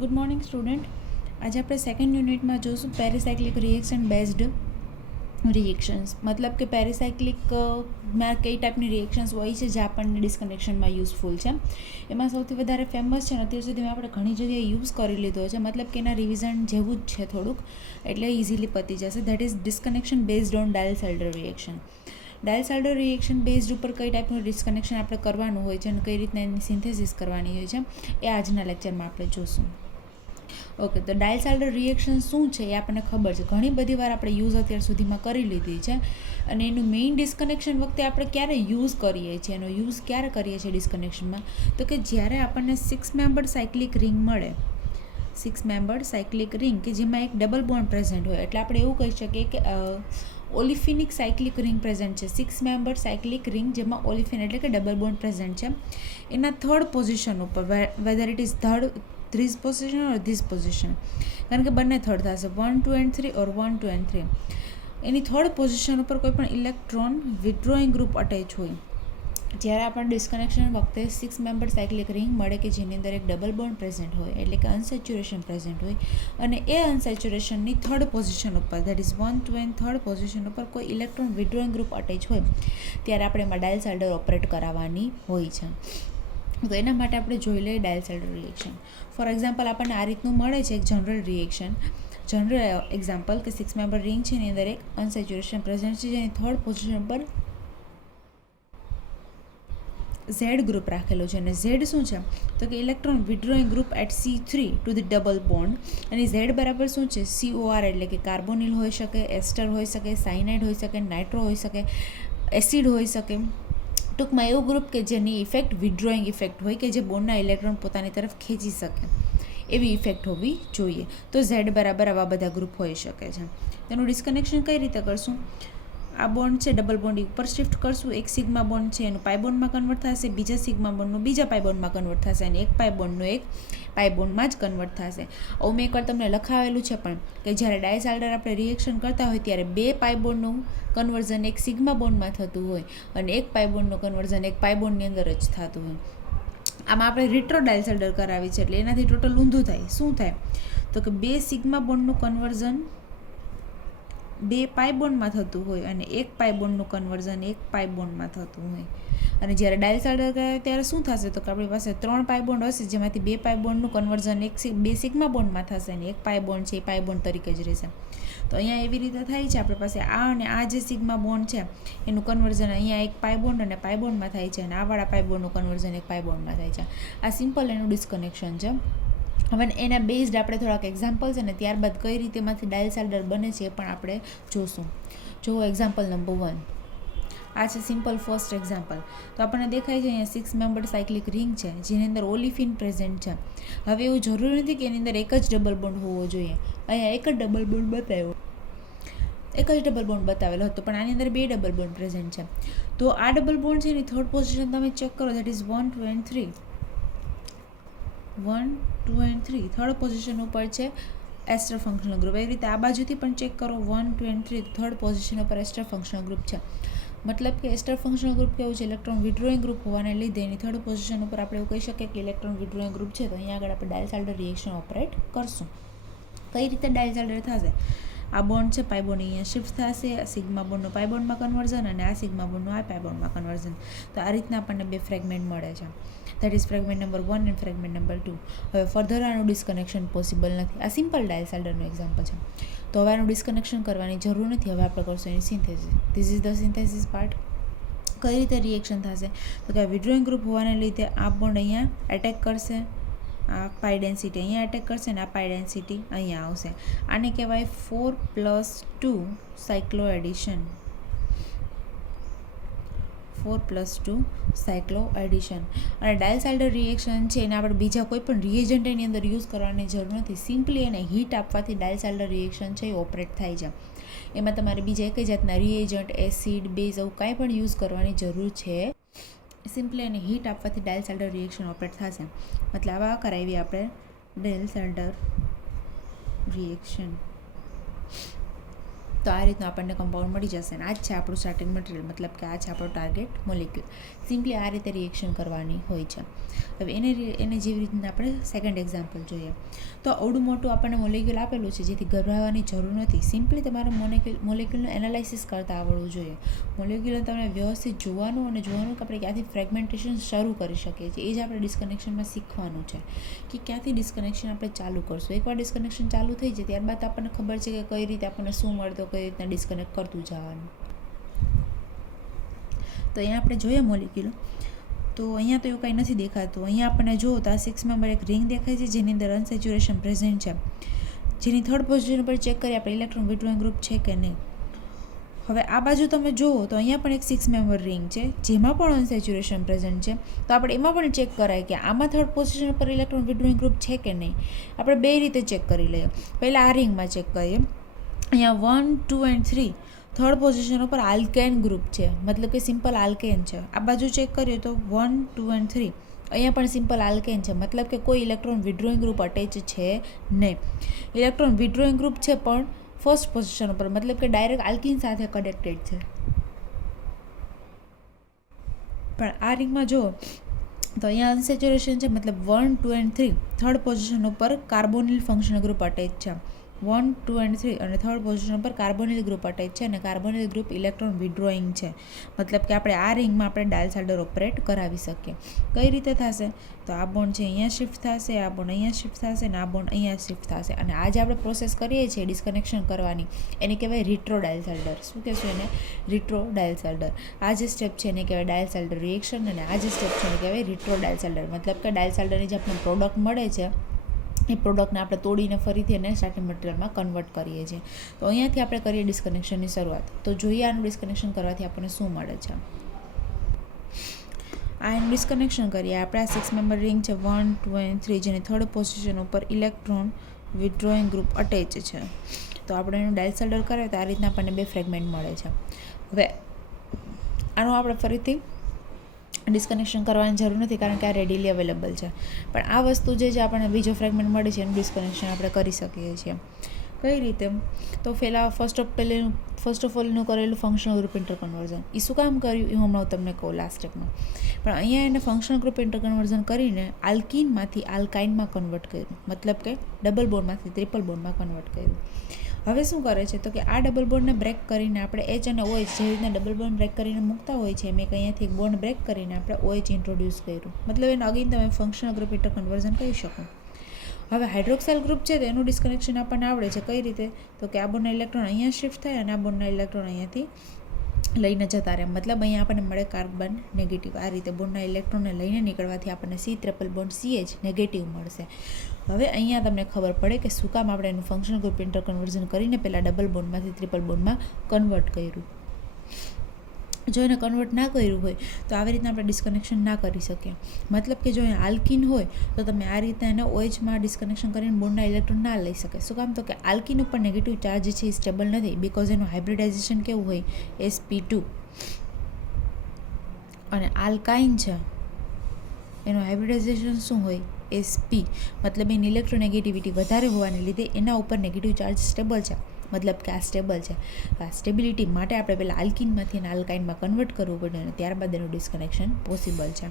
Good morning student. આજે આપણે second યુનિટમાં જોઈશું પેરીસાયક્લિક રિએક્શન બેઝડ રિએક્શન્સ. મતલબ કે પેરીસાયક્લિકમાં કઈ ટાઈપની રિએક્શન્સ હોય છે જે આપણને ડિસ્કનેક્શનમાં યુઝફુલ છે. એમાં સૌથી વધારે ફેમસ છે ને અત્યાર સુધીમાં આપણે ઘણી જગ્યાએ યુઝ કરી લીધો છે. મતલબ કે એના રિવિઝન જેવું જ છે થોડુંક, એટલે ઇઝીલી પતી જશે. That is disconnection based on Diels Alder reaction. Diels Alder reaction based ઉપર કઈ ટાઈપનું ડિસ્કનેક્શન આપણે કરવાનું હોય છે અને કઈ રીતના એની સિન્થેસિસ કરવાની હોય છે એ આજના લેક્ચરમાં આપણે જોશું. ઓકે, તો ડાયલ્સ-એલ્ડર રિએક્શન શું છે એ આપણને ખબર છે. ઘણી બધી વાર આપણે યુઝ અત્યાર સુધીમાં કરી લીધી છે. અને એનું મેઇન ડિસ્કનેક્શન વખતે આપણે ક્યારે યુઝ કરીએ છીએ, એનો યુઝ ક્યારે કરીએ છીએ ડિસ્કનેક્શનમાં, તો કે જ્યારે આપણને 6 મેમ્બર્ડ સાયક્લિક રિંગ મળે. 6 મેમ્બર્ડ સાયક્લિક રિંગ કે જેમાં એક ડબલ બોન્ડ પ્રેઝન્ટ હોય, એટલે આપણે એવું કહી શકીએ કે ઓલિફિનિક સાયક્લિક રિંગ પ્રેઝન્ટ છે. 6 મેમ્બર્ડ સાયક્લિક રિંગ જેમાં ઓલિફિન એટલે કે ડબલ બોન્ડ પ્રેઝન્ટ છે. એના થર્ડ પોઝિશન ઉપર, weather it is third this position or this position, કારણ કે બંને થર્ડ થશે, 1 2 and 3 or 1 2 and 3. Any third position ઉપર કોઈ પણ ઇલેક્ટ્રોન વિથડ્રોઈંગ ગ્રુપ અટેચ હોય. જ્યારે આપણને ડિસ્કનેક્શન વખતે 6 મેમ્બર્ડ સાયક્લિક રિંગ મળે કે જેની અંદર એક ડબલ બોન્ડ પ્રેઝન્ટ હોય, એટલે કે અનસેચ્યુરેશન પ્રેઝન્ટ હોય, અને એ અનસેચ્યુરેશનની થર્ડ પોઝિશન ઉપર, that is 1 2 and third position ઉપર કોઈ ઇલેક્ટ્રોન વિથડ્રોઈંગ ગ્રુપ અટેચ હોય, ત્યારે આપણે એમાં ડાયલ્સ-એલ્ડર ઓપરેટ કરાવવાની હોય છે. તો એના માટે આપણે જોઈ લઈએ ડાયલ્સ-એલ્ડર રિએક્શન. ફોર એક્ઝામ્પલ, આપણને આ રીતનું મળે છે એક જનરલ રિએક્શન. જનરલ એક્ઝામ્પલ કે 6 મેમ્બર રિંગ છે એની અંદર એક અનસેચ્યુરેશન પ્રેઝન્ટ છે જેની થર્ડ પોઝિશન પર ઝેડ ગ્રુપ રાખેલો છે. અને ઝેડ શું છે તો કે electron withdrawing group at C3 to the double bond. અને ઝેડ બરાબર શું છે, COR એટલે કે કાર્બોનિલ હોઈ શકે, એસ્ટર હોઈ શકે, સાયનાઇડ હોઈ શકે, નાઇટ્રો હોઈ શકે, એસિડ હોઈ શકે. ટૂંકમાં એવું ગ્રુપ કે જેની ઇફેક્ટ વિથડ્રોઈંગ ઇફેક્ટ હોય, કે જે બોન્ડના ઇલેક્ટ્રોન પોતાની તરફ ખેંચી શકે એવી ઇફેક્ટ હોવી જોઈએ. તો ઝેડ બરાબર આવા બધા ગ્રુપ હોઈ શકે છે. તેનું ડિસ્કનેક્શન કઈ રીતે કરશું? આ બોન્ડ છે ડબલ બોન્ડ ઉપર શિફ્ટ કરશું. એક સિગ્મા બોન્ડ છે એનું પાઈ બોન્ડમાં કન્વર્ટ થશે, બીજા સિગ્મા બોન્ડનું બીજા પાઈ બોન્ડમાં કન્વર્ટ થશે, અને એક પાઈ બોન્ડનું એક પાઈ બોન્ડમાં જ કન્વર્ટ થશે. હવે મેં એકવાર તમને લખાવેલું છે પણ કે જ્યારે ડાયલ્સ-એલ્ડર આપણે રિએક્શન કરતા હોય ત્યારે બે પાઈ બોન્ડનું કન્વર્ઝન એક સિગ્મા બોન્ડમાં થતું હોય અને એક પાઈ બોન્ડનું કન્વર્ઝન એક પાઈ બોન્ડની અંદર જ થતું હોય. આમાં આપણે રિટ્રો ડાયલ્સ-એલ્ડર કરાવી છે, એટલે એનાથી ટોટલ ઊંધું થાય. શું થાય તો કે બે સિગ્મા બોન્ડનું કન્વર્ઝન બે પાઈ બોન્ડમાં થતું હોય અને એક પાઈ બોન્ડનું કન્વર્ઝન એક પાઈ બોન્ડમાં થતું હોય. અને જ્યારે ડાયલ્સ-એલ્ડર કરાવે ત્યારે શું થશે તો કે આપણી પાસે 3 પાઈ બોન્ડ હશે, જેમાંથી બે પાઈ બોન્ડનું કન્વર્ઝન બે સિગ્મા બોન્ડમાં થશે અને એક પાઈ બોન્ડ છે એ પાઈ બોન્ડ તરીકે જ રહેશે. તો અહીંયા એવી રીતે થાય છે, આપણી પાસે આ અને આ જે સિગ્મા બોન્ડ છે એનું કન્વર્ઝન અહીંયા એક પાઈ બોન્ડ અને પાઈ બોન્ડમાં થાય છે, અને આવાળા પાઈ બોન્ડનું કન્વર્ઝન એક પાઈ બોન્ડમાં થાય છે. આ સિમ્પલ એનું ડિસ્કનેક્શન છે. હવે એના બેઝડ આપણે થોડાક એક્ઝામ્પલ્સ અને ત્યારબાદ કઈ રીતે એમાંથી ડાયલ્સ-એલ્ડર બને છે એ પણ આપણે જોશું. જુઓ એક્ઝામ્પલ નંબર 1. આ છે સિમ્પલ ફર્સ્ટ એક્ઝામ્પલ. તો આપણને દેખાય છે અહીંયા 6 મેમ્બર્ડ સાયક્લિક રિંગ છે જેની અંદર ઓલિફિન પ્રેઝન્ટ છે. હવે એવું જરૂરી નથી કે એની અંદર એક જ ડબલ બોન્ડ હોવો જોઈએ. અહીંયા એક જ ડબલ બોન્ડ બતાવ્યો, એક જ ડબલ બોન્ડ બતાવેલો હતો, પણ આની અંદર બે ડબલ બોન્ડ પ્રેઝન્ટ છે. તો આ ડબલ બોન્ડ છે એની થર્ડ પોઝિશન તમે ચેક કરો, that is 1 2 and 3. 1 2 and 3 third position ઉપર છે એસ્ટર ફંક્શનલ ગ્રુપ. એવી રીતે આ બાજુથી પણ ચેક કરો, 1 2 and 3 થર્ડ પોઝિશન ઉપર એસ્ટર ફંક્શનલ ગ્રુપ છે. મતલબ કે એસ્ટર ફંક્શનલ ગ્રુપ કેવું છે, ઇલેક્ટ્રોન વિથડ્રોઈંગ ગ્રુપ હોવાને લીધે એની થર્ડ પોઝિશન ઉપર આપણે એવું કહી શકીએ કે ઇલેક્ટ્રોન વિથડ્રોઈંગ ગ્રુપ છે. તો અહીંયા આગળ આપણે ડાયલ્સ-એલ્ડર રિએક્શન ઓપરેટ કરશું. કઈ રીતે ડાયલ્સ-એલ્ડર થશે? આ બોન્ડ છે પાઈ બોન્ડ અહીંયા શિફ્ટ થશે, સિગ્મા બોન્ડનું પાઈ બોન્ડમાં કન્વર્ઝન અને આ સિગ્મા બોન્ડનું આ પાઈ બોન્ડમાં કન્વર્ઝન. તો આ રીતના આપણને બે ફ્રેગમેન્ટ મળે છે. દેટ ઇઝ ફ્રેગમેન્ટ નંબર 1 અને ફ્રેગમેન્ટ નંબર 2. હવે ફર્ધર આનું ડિસ્કનેક્શન પોસિબલ નથી. આ સિમ્પલ ડાયલ્સ-એલ્ડરનું એક્ઝામ્પલ છે. તો હવે આનું ડિસ્કનેક્શન કરવાની જરૂર નથી. હવે આપણે કરશું એની synthesis. This is the synthesis part. કઈ રીતે રિએક્શન થશે તો કે વિથડ્રોઈંગ ગ્રુપ હોવાને લીધે આ બોન્ડ અહીંયા એટેક કરશે, આ પાઈ ડેન્સિટી અહીંયા એટેક કરશે અને આ પાઈ ડેન્સિટી અહીંયા આવશે. આને કહેવાય 4+2 સાયક્લો એડિશન. 4+2 સાયક્લો એડિશન. અને ડાયલ્સ-એલ્ડર રિએક્શન છે એને આપણે બીજા કોઈ પણ રિએજન્ટ એની અંદર યુઝ કરવાની જરૂર નથી. સિમ્પલી એને હીટ આપવાથી ડાયલ્સ-એલ્ડર રિએક્શન છે એ ઓપરેટ થાય છે. એમાં તમારે બીજા એક જાતના રિએજન્ટ, એસિડ, બેઝ એવું કાંઈ પણ યુઝ કરવાની જરૂર છે. સિમ્પલી એને હીટ આપવાથી ડાયલ્સ-એલ્ડર રિએક્શન ઓપરેટ થશે. મતલબ આવા કરાવી આપણે ડાયલ્સ-એલ્ડર રિએક્શન. તો આ રીતનું આપણને કમ્પાઉન્ડ મળી જશે અને આ જ છે આપણું સ્ટાર્ટિંગ મટીરિયલ, મતલબ કે આ છે આપણો ટાર્ગેટ મોલેક્યુલ. સિમ્પલી આ રીતે રિએક્શન કરવાની હોય છે. હવે એને જેવી રીતના આપણે સેકન્ડ એક્ઝામ્પલ જોઈએ. તો અવડું મોટું આપણને મોલેક્યુલ આપેલું છે જેથી ગભરાવાની જરૂર નથી. સિમ્પલી તમારે મોલેક્યુલનું એનાલાઇસિસ કરતાં આવડવું જોઈએ. મોલેક્યુલને તમે વ્યવસ્થિત જોવાનું અને જોવાનું કે આપણે ક્યાંથી ફ્રેગમેન્ટેશન શરૂ કરી શકીએ છીએ. એ જ આપણે ડિસ્કનેક્શનમાં શીખવાનું છે કે ક્યાંથી ડિસ્કનેક્શન આપણે ચાલુ કરશું. એકવાર ડિસ્કનેક્શન ચાલુ થઈ જાય ત્યારબાદ આપણને ખબર છે કે કઈ રીતે આપણને શું મળતો, કઈ રીતના ડિસ્કનેક્ટ કરતું જવાનું. તો અહીંયા આપણે જોઈએ મોલેક્યુલ, તો અહીંયા તો એવું કંઈ નથી દેખાતું. અહીંયા આપણને જુઓ તો આ 6 મેમ્બર એક રિંગ દેખાય છે જેની અંદર અનસેચ્યુરેશન પ્રેઝન્ટ છે, જેની થર્ડ પોઝિશન પર ચેક કરીએ આપણે ઇલેક્ટ્રોન વિડ્રોઈંગ ગ્રુપ છે કે નહીં. હવે આ બાજુ તમે જુઓ તો અહીંયા પણ એક 6 મેમ્બર રિંગ છે જેમાં પણ અનસેચ્યુરેશન પ્રેઝન્ટ છે. તો આપણે એમાં પણ ચેક કરાય કે આમાં થર્ડ પોઝિશન પર ઇલેક્ટ્રોન વિડ્રોઈંગ ગ્રુપ છે કે નહીં. આપણે બે રીતે ચેક કરી લઈએ. પહેલાં આ રિંગમાં ચેક કરીએ. અહીંયા 1, 2 and 3 થર્ડ પોઝિશન ઉપર આલ્કેન ગ્રુપ છે, મતલબ કે સિમ્પલ આલ્કેન છે. આ બાજુ ચેક કરીએ તો 1, 2 and 3 અહીંયા પણ સિમ્પલ આલ્કેન છે, મતલબ કે કોઈ ઇલેક્ટ્રોન વિડ્રોઈંગ ગ્રુપ અટેચ છે નહીં. ઇલેક્ટ્રોન વિડ્રોઈંગ ગ્રુપ છે પણ ફર્સ્ટ પોઝિશન ઉપર, મતલબ કે ડાયરેક્ટ આલ્કિન સાથે કનેક્ટેડ છે. પણ આ રિંગમાં જુઓ તો અહીંયા અનસેચ્યુરેશન છે, મતલબ 1, 2 and 3 થર્ડ પોઝિશન ઉપર કાર્બોનિલ ફંક્શનલ ગ્રુપ અટેચ છે. 1, 2 and 3 અને થર્ડ પોઝિશન પર કાર્બોનિલ ગ્રુપ અટેચ છે અને કાર્બોનિલ ગ્રુપ ઇલેક્ટ્રોન વિડ્રોઈંગ છે. મતલબ કે આપણે આ રિંગમાં આપણે ડાયલ્સાઇડર ઓપરેટ કરાવી શકીએ. કઈ રીતે થશે તો આ બોન્ડ છે અહીંયા શિફ્ટ થશે, આ બોન્ડ અહીંયા શિફ્ટ થશે અને આ બોન્ડ અહીંયા શિફ્ટ થશે. અને આ જે આપણે પ્રોસેસ કરીએ છીએ ડિસ્કનેક્શન કરવાની એને કહેવાય રિટ્રો ડાયલ્સાઇડર. શું કહેશું એને? રિટ્રો ડાયલ્સાઇડર. આ જે સ્ટેપ છે એને કહેવાય ડાયલ્સાઇડર રિએક્શન અને આ જે સ્ટેપ છે એને કહેવાય રિટ્રો ડાયલ્સાઇડર. મતલબ કે ડાયલ્સાઇડરની જે આપણને પ્રોડક્ટ મળે છે એ પ્રોડક્ટને આપણે તોડીને ફરીથી એને સ્ટાર્ટિંગ મટીરિયલમાં કન્વર્ટ કરીએ છીએ. તો અહીંયાથી આપણે કરીએ ડિસ્કનેક્શનની શરૂઆત. તો જોઈએ આનું ડિસ્કનેક્શન કરવાથી આપણને શું મળે છે. આ એનું ડિસ્કનેક્શન કરીએ. આપણે આ 6 મેમ્બર રિંગ છે 1, 2 and 3 જેની થર્ડ પોઝિશન ઉપર ઇલેક્ટ્રોન વિડ્રોઈંગ ગ્રુપ અટેચ છે. તો આપણે એનું ડાયલ્સાઇડર કરીએ તો આ રીતના આપણને 2 ફ્રેગમેન્ટ મળે છે. હવે આનું આપણે ફરીથી ડિસ્કનેક્શન કરવાની જરૂર નથી કારણ કે આ રેડીલી અવેલેબલ છે. પણ આ વસ્તુ જે આપણને બીજો ફ્રેગમેન્ટ મળે છે એનું ડિસ્કનેક્શન આપણે કરી શકીએ છીએ. કઈ રીતે? તો ફર્સ્ટ ઓફ ઓલ એનું કરેલું ફંક્શનલ ગ્રુપ ઇન્ટર કન્વર્ઝન. એ શું કામ કર્યું એ હમણાં તમને કહું લાસ્ટ સ્ટેપમાં. પણ અહીંયા એને ફંક્શનલ ગ્રુપ ઇન્ટર કન્વર્ઝન કરીને આલ્કીનમાંથી આલ્કાઇનમાં કન્વર્ટ કર્યું, મતલબ કે ડબલ બોન્ડમાંથી ટ્રિપલ બોન્ડમાં કન્વર્ટ કર્યું. હવે શું કરે છે તો કે આ ડબલ બોન્ડને બ્રેક કરીને આપણે એચ અને OH જે રીતના ડબલ બોન્ડ બ્રેક કરીને મૂકતા હોય છે મેં અહીંયાથી એક બોન્ડ બ્રેક કરીને આપણે OH ઇન્ટ્રોડ્યુસ કર્યું. મતલબ એને અગેન તમે ફંક્શનલ ગ્રુપ ઇન્ટર કન્વર્ઝન કહી શકો. હવે હાઇડ્રોક્સાઇલ ગ્રુપ છે તો એનું ડિસ્કનેક્શન આપણને આવડે છે. કઈ રીતે? તો કે આ બોન્ડના ઇલેક્ટ્રોન અહીંયા શિફ્ટ થાય અને આ બોન્ડના ઇલેક્ટ્રોન અહીંયાથી લઈને જતા રહે. મતલબ અહીંયા આપણને મળે કાર્બન નેગેટિવ. આ રીતે બોન્ડના ઇલેક્ટ્રોનને લઈને નીકળવાથી આપણને C triple bond CH negative મળશે. હવે અહીંયા તમને ખબર પડે કે શું કામ આપણે એનું ફંક્શનલ ગ્રુપ ઇન્ટર કન્વર્ઝન કરીને પહેલાં ડબલ બોન્ડમાંથી ટ્રિપલ બોન્ડમાં કન્વર્ટ કર્યું. જો એને કન્વર્ટ ના કર્યું હોય તો આવી રીતના આપણે ડિસ્કનેક્શન ના કરી શકીએ. મતલબ કે જો એ આલ્કિન હોય તો તમે આ રીતના એને OHમાં ડિસ્કનેક્શન કરીને બોન્ડના ઇલેક્ટ્રોન ના લઈ શકે. શું કામ? તો કે આલ્કિન ઉપર નેગેટિવ ચાર્જ છે એ સ્ટેબલ નથી, બિકોઝ એનું હાઇબ્રિડાઇઝેશન કેવું હોય sp2 અને આલ્કાઇન છે એનું હાઇબ્રિડાઇઝેશન શું હોય sp. મતલબ એની ઇલેક્ટ્રોનેગેટિવિટી વધારે હોવાને લીધે એના ઉપર નેગેટિવ ચાર્જ સ્ટેબલ છે. મતલબ કે આ સ્ટેબલ છે. આ સ્ટેબિલિટી માટે આપણે પહેલાં આલ્કિનમાંથી અને આલ્કાઇનમાં કન્વર્ટ કરવું પડે અને ત્યારબાદ એનું ડિસ્કનેક્શન પોસિબલ છે.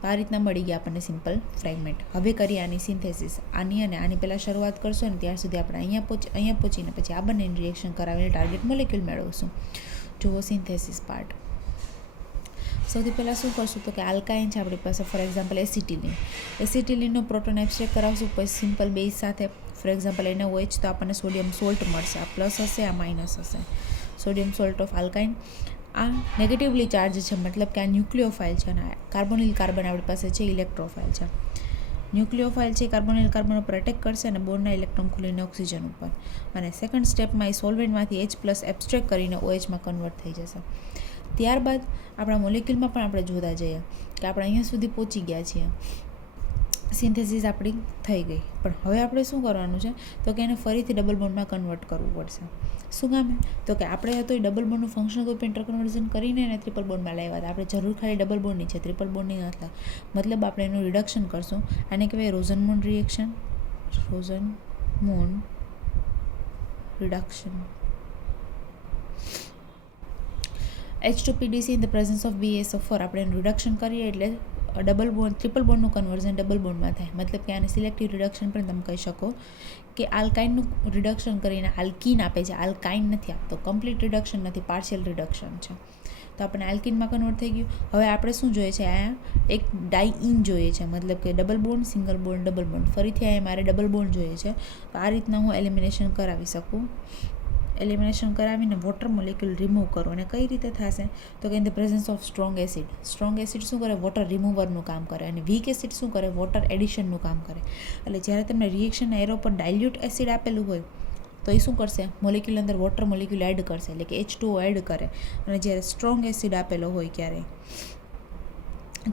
તો આ રીતના મળી ગયા આપણને સિમ્પલ ફ્રેગમેન્ટ. હવે કરીએ આની સિન્થેસિસ. આની અને આની પહેલાં શરૂઆત કરશો ને ત્યાર સુધી આપણે અહીંયા પહોંચીને પછી આ બંનેનું રિએક્શન કરાવીને ટાર્ગેટ મોલેક્યુલ મેળવશું. જુઓ સિન્થેસિસ પાર્ટ. સૌથી પહેલાં શું કરશું તો કે આલ્કાઇન છે આપણી પાસે, ફોર એક્ઝામ્પલ એસિટિલિનનો પ્રોટોન એબ્સ્ટ્રેક્ટ કરાવશું પછી સિમ્પલ બેઝ સાથે. ફોર એક્ઝામ્પલ એને OH તો આપણને સોડિયમ સોલ્ટ મળશે. આ પ્લસ હશે, આ માઇનસ હશે. Sodium salt of alkyne. આ નેગેટિવલી ચાર્જ છે, મતલબ કે આ ન્યુક્લિયોફાઇલ છે અને કાર્બોનિલ કાર્બન આપણી પાસે છે ઇલેક્ટ્રોફાઇલ છે. ન્યુક્લિયોફાઇલ છે કાર્બોનિલ કાર્બન ઉપર અટેક કરશે અને બોન્ડના ઇલેક્ટ્રોન ખુલીને ઓક્સિજન ઉપર. અને સેકન્ડ સ્ટેપમાં એ સોલ્વેન્ટમાંથી H+ એબ્સ્ટ્રેક્ટ કરીને OHમાં કન્વર્ટ થઈ જશે. ત્યારબાદ આપણા મોલેક્યુલમાં પણ આપણે જોતા જઈએ કે આપણે અહીંયા સુધી પહોંચી ગયા છીએ. સિન્થેસિસ આપણી થઈ ગઈ. પણ હવે આપણે શું કરવાનું છે તો કે એને ફરીથી ડબલ બોન્ડમાં કન્વર્ટ કરવું પડશે. શું કામ? તો કે આપણે તો એ ડબલ બોન્ડનું ફંક્શનલ ગ્રુપ ઇન્ટર કન્વર્ઝન કરીને એને ટ્રિપલ બોન્ડમાં લાવ્યા હતા. આપણે જરૂર ખાલી ડબલ બોન્ડની છે, ટ્રિપલ બોન્ડની નથી. મતલબ આપણે એનું રિડક્શન કરશું. આને કહેવાય Rosenmund reaction. Rosenmund reduction. H2PDC in the presence of BaSO4 આપણે એનું રિડક્શન કરીએ એટલે ડબલ બોન્ડ ટ્રિપલ બોન્ડનું કન્વર્ઝન ડબલ બોન્ડમાં થાય. મતલબ કે આને સિલેક્ટિવ રિડક્શન પણ તમે કહી શકો કે આલ્કાઇનનું રિડક્શન કરીને આલ્કીન આપે છે, આલ્કાઇન નથી આપતો. કમ્પ્લીટ રિડક્શન નથી, પાર્શિયલ રિડક્શન છે. તો આપણને આલ્કીનમાં કન્વર્ટ થઈ ગયું. હવે આપણે શું જોઈએ છે, અહીંયા એક ડાઈઇન જોઈએ છે, મતલબ કે double bond, single bond, double bond. ફરીથી અહીંયા મારે ડબલ બોન્ડ જોઈએ છે. તો આ રીતના હું એલિમિનેશન કરાવી શકું. એલિમિનેશન કરાવીને વોટર મોલિક્યુલ રિમૂવ કરો. અને કઈ રીતે થશે તો કે in the presence of strong acid. Strong acid શું કરે, વોટર રિમૂવરનું કામ કરે, અને વીક એસિડ શું કરે, વોટર એડિશનનું કામ કરે. એટલે જ્યારે તમને રિએક્શનના એરો પર ડાયલ્યુટ એસિડ આપેલું હોય તો એ શું કરશે, મોલિક્યુલ અંદર વોટર મોલિક્યુલ એડ કરશે, એટલે કે H2O એડ કરે. અને જ્યારે સ્ટ્રોંગ એસિડ આપેલો હોય ક્યારેય